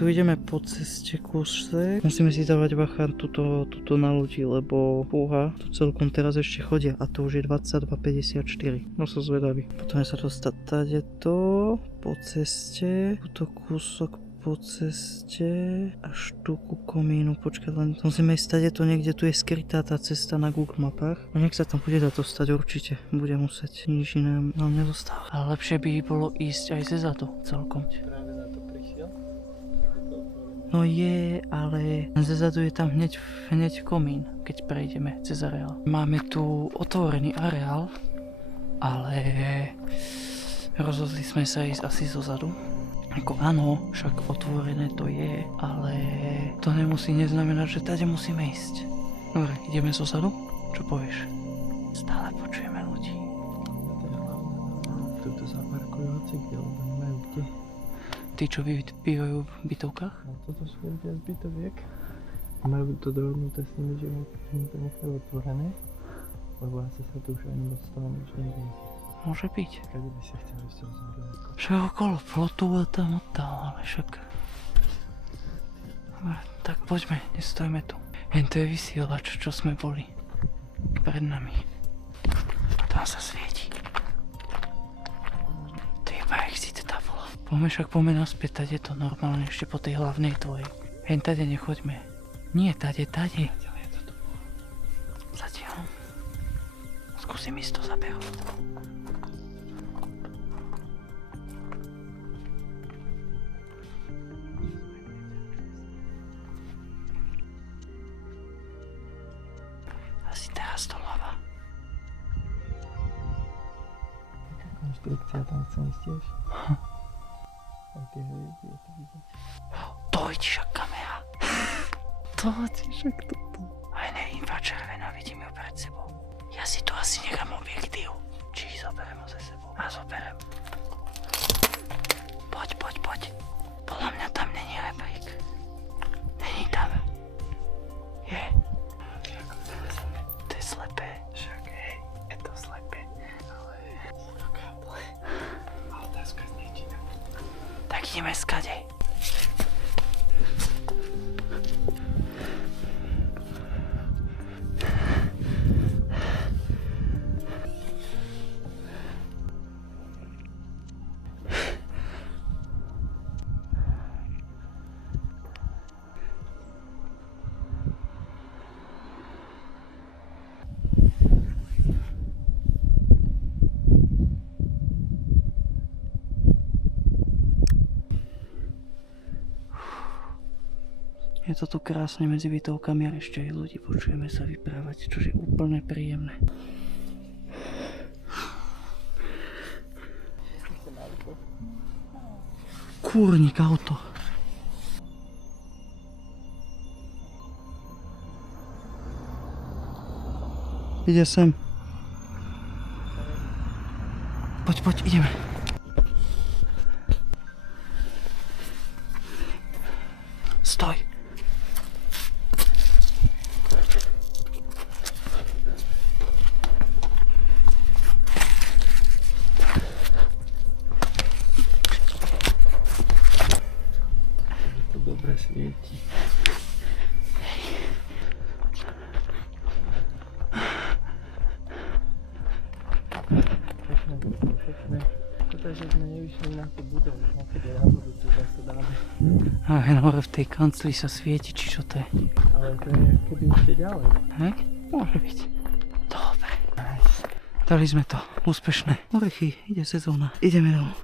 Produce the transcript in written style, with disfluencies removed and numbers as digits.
tu ideme po ceste kúsek. Musíme si dávať bacha tuto na ľudí, lebo púha tu celkom teraz ešte chodia a to už je 22:54. No som zvedavý. Potom sa dostať tadeto po ceste, tuto kúsok po ceste až tu ku komínu. Počkaj, len musíme ísť tadeto niekde, tu je skrytá tá cesta na Google mapách. A nech sa tam bude dať dostať, určite. Bude musieť, nič iné nám nedostáva. Ale lepšie by bolo ísť aj zezadu celkom. Práve na to prišiel. No je, ale zezadu je tam hneď komín, keď prejdeme cez areál. Máme tu otvorený areál, ale rozhodli sme sa ísť asi zozadu. Ako áno, však otvorené to je, ale to nemusí neznamenať, že tady musíme ísť. Dobre, ideme zozadu? Čo povieš? Stále počujeme ľudí. Tuto zaparkujú hocikde, lebo nemajú kde. Tí, čo bývajú v bytovkách? A toto sú ľudia z bytoviek. Majú to dohodnuté s nimi, že im to nechajú otvorené, lebo asi sa tu už ani moc toho nič nedie. Môže byť. Kade by si chcel ešte rozhodnúť? Však okolo plotu a tam ale však... Dobre, tak poďme, nestojme tu. Jen to je vysielač, čo sme boli. Pred nami. Tam sa svieti. To je iba exit tá bola. Poďme naspäť, tady je to normálne, ešte po tej hlavnej tvojej. Jen tady nechoďme. Nie, tady. Zatiaľ. Skúsim ísť to zabehovať. Asi teraz to ľava. Konštrukcia, tam chcem ísť tiež. Aj tie hviezdy, je to vidieť. To vidíš, ak kamera. To vidíš, ak toto. Aj neimba červená, vidím ju pred sebou. Ja si tu asi nechám objektív. Či zoberiem ho ze sebou? A zoberiem. Poď. Podľa mňa tam není rebrík. Není tam. Je. To je slepé. Však hej, je to slepé, ale otázka znie, či tam. Tak ideme skade. Je to tu krásne medzi bytovkami a ešte aj ľudí počujeme sa vyprávať, čo je úplne príjemné. Kúrnik auto. Ide sem. Poď, ideme. Stoj. To dobre svieti. Pekné. Pretože sme nevyšli na tú budovu, na tú budúcu, tak to dáme. A hore v tej kancli sa svieti, či čo to je. Ale to je keby ešte ďalej. Hej? Môže byť. Dobre. Nice. Dali sme to. Úspešné. Orechy, ide sezóna. Ideme domov.